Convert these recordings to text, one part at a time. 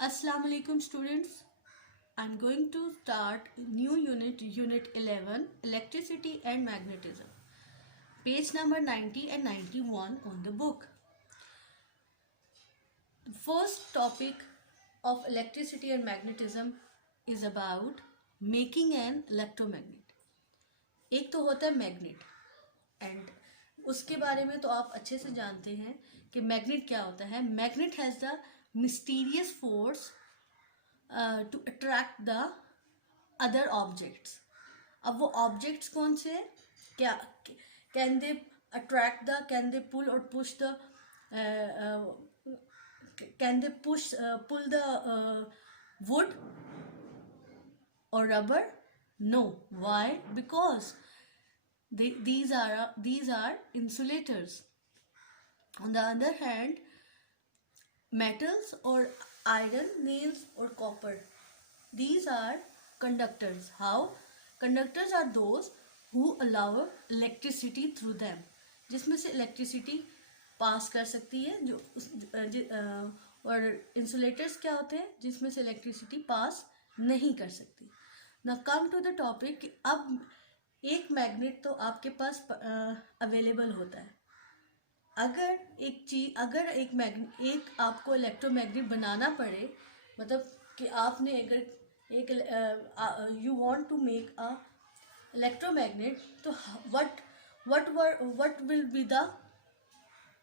Assalamu alaikum students. I'm going to start new unit 11, electricity and magnetism. Page number 90 and 91 on the book. The first topic of electricity and magnetism is about making an electromagnet. एक तो होता है magnet and उसके बारे में तो आप अच्छे से जानते हैं कि मैग्नेट क्या होता है. Magnet has the mysterious force to attract the other objects. अब वो ऑब्जेक्ट्स कौन से हैं? क्या can they attract the, can they pull और push the, can they push pull the wood or rubber? No. Why? Because these are insulators. On the other hand, metals or iron, nails or copper, these are conductors. How? Conductors are those who allow electricity through them. जिसमें से electricity pass कर सकती है और insulators क्या होते हैं? जिसमें से इलेक्ट्रिसिटी पास नहीं कर सकती. Now come to the topic. अब एक मैग्नेट तो आपके पास अवेलेबल होता है. अगर एक आपको इलेक्ट्रोमैग्नेट बनाना पड़े, मतलब कि आपने अगर एक you want to make a electromagnet, तो what will be the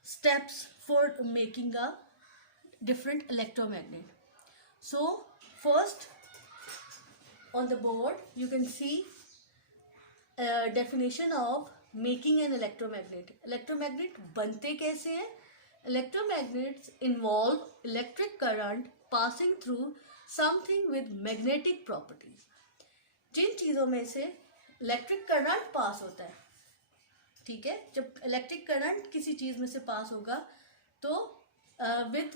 steps for making a different electromagnet? So first on the board you can see a definition of making an electromagnet. Electromagnet बनते कैसे हैं? Electromagnets involve electric current passing through something with magnetic properties. जिन चीज़ों में से electric current pass होता है, ठीक है, जब इलेक्ट्रिक करंट किसी चीज़ में से पास होगा तो with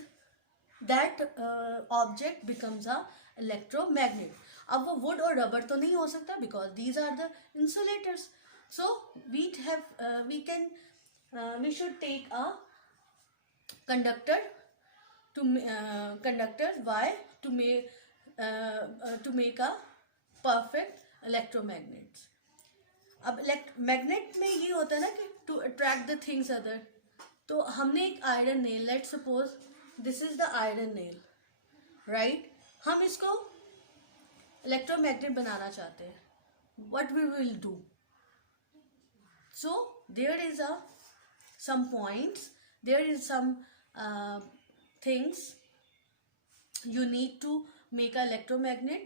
that object becomes a electromagnet. अब वो वुड और रबर तो नहीं हो सकता because these are the insulators. So we should take a conductor why to make a perfect electromagnet. अब मैग्नेट में ये होता है ना कि to attract the things other. तो हमने एक iron nail, let suppose this is the iron nail, right. हम इसको इलेक्ट्रोमैग्नेट बनाना चाहते हैं. What we will do? So there is some points, there is some things you need to make an electromagnet.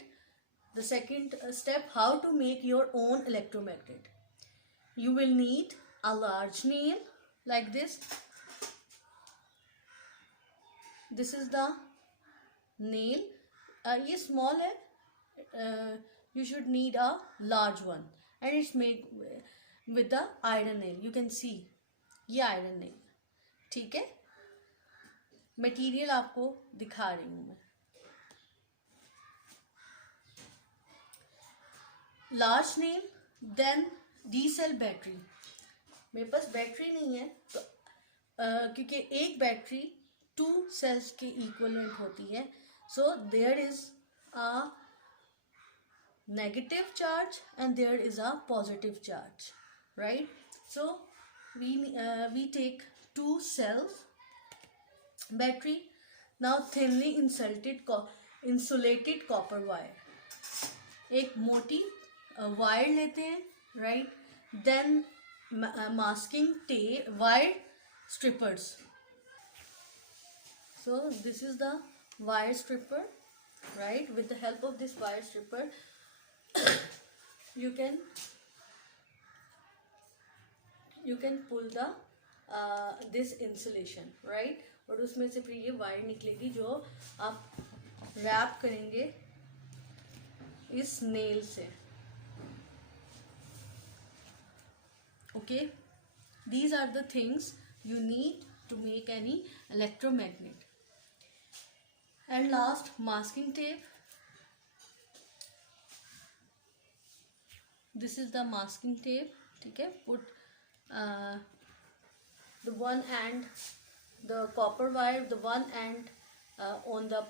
The second step, how to make your own electromagnet. You will need a large nail like this. This is the nail. ये small है. You should need a large one and it's made with the iron nail. You can see ये iron nail, ठीक है. Material आपको दिखा रही हूं मैं. Large nail, then D cell battery. मेरे पास बैटरी नहीं है तो क्योंकि एक बैटरी 2 सेल्स के इक्वलेंट होती है. So there is a negative charge and there is a positive charge, right? So we take 2 cells battery. Now thinly insulated copper wire. एक मोटी वायर लेते हैं, right? Then masking tape, wire strippers. So this is the wire stripper, right? With the help of this wire stripper you can pull the this insulation, right? और उसमें से फिर ये wire निकलेगी जो आप रैप करेंगे इस नेल से. Okay, these are the things you need to make any electromagnet. And last, masking tape. This is the masking tape, ठीक है. Put the one end, the copper wire, the one end on the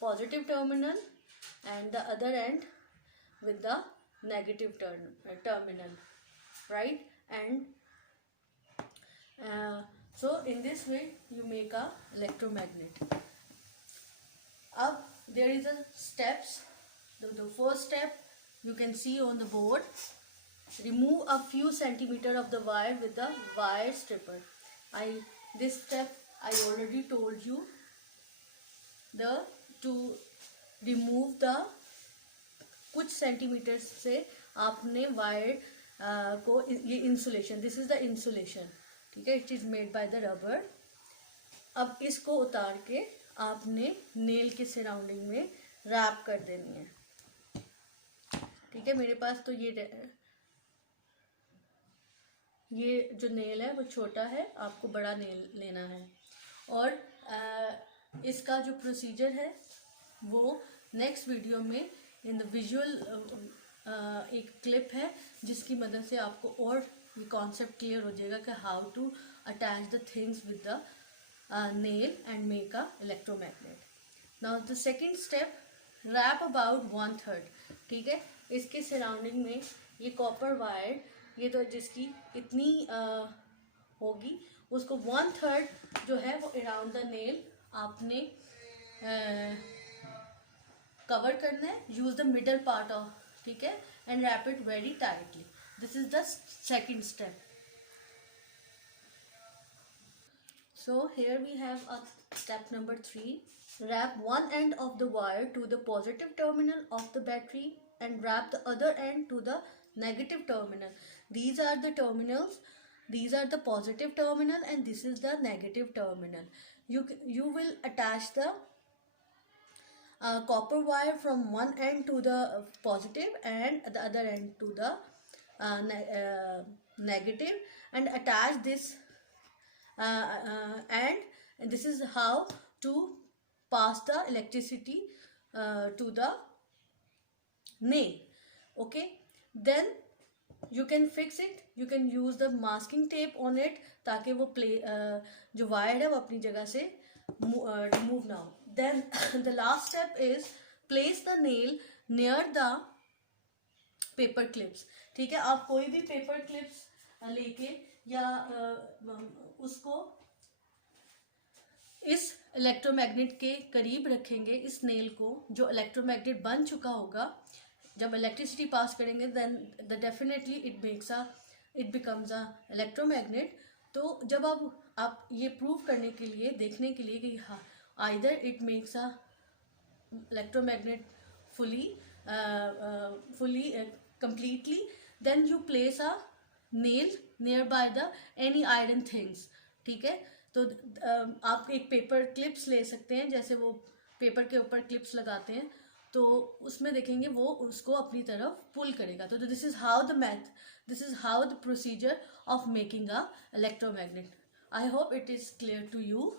positive terminal, and the other end with the negative terminal, right? And so in this way you make a electromagnet. Up there is a steps. The first step you can see on the board. Remove a few centimeter of the wire with the wire stripper. This step I already told you. To remove the कुछ centimetre से आपने wire को, ये insulation, this is the insulation, ठीक है, it is made by the rubber. अब इसको उतार के आपने नेल के सराउंडिंग में रैप कर देनी है. ठीक है, मेरे पास तो ये जो नेल है वो छोटा है, आपको बड़ा नेल लेना है. और इसका जो प्रोसीजर है वो नेक्स्ट वीडियो में इन द विजुअल एक क्लिप है जिसकी मदद से आपको और ये कॉन्सेप्ट क्लियर हो जाएगा कि how to attach the things with the nail and make a electromagnet. Now the second step, wrap about 1/3. ठीक है, इसके सराउंडिंग में ये कॉपर वायर, ये तो जिसकी इतनी होगी उसको 1/3 जो है वो अराउंड द नेल आपने कवर करना है. Use the middle part of, ठीक है, and wrap it very tightly. This is the second step. So here we have a step number 3. Wrap one end of the wire to the positive terminal of the battery and wrap the other end to the negative terminal. These are the terminals. These are the positive terminal and this is the negative terminal. You will attach the copper wire from one end to the positive and the other end to the negative, and attach this and this is how to pass the electricity to the nail. Okay, then you can fix it. You can use the masking tape on it ताकि वो जो wire है वो अपनी जगह से remove ना हो. Then the last step is place the nail near the paper clips. ठीक है, आप कोई भी पेपर क्लिप्स लेके या उसको इस इलेक्ट्रोमैग्नेट के करीब रखेंगे, इस नेल को जो इलेक्ट्रोमैग्नेट बन चुका होगा. जब इलेक्ट्रिसिटी पास करेंगे then the definitely it becomes a electromagnet. तो जब आप ये प्रूव करने के लिए, देखने के लिए कि हाँ either it makes a electromagnet fully completely, then you place a nail nearby the any iron things. ठीक है, तो आप एक पेपर क्लिप्स ले सकते हैं, जैसे वो पेपर के ऊपर क्लिप्स लगाते हैं तो उसमें देखेंगे वो उसको अपनी तरफ पुल करेगा. तो this is how the procedure of making a electromagnet. I hope it is clear to you.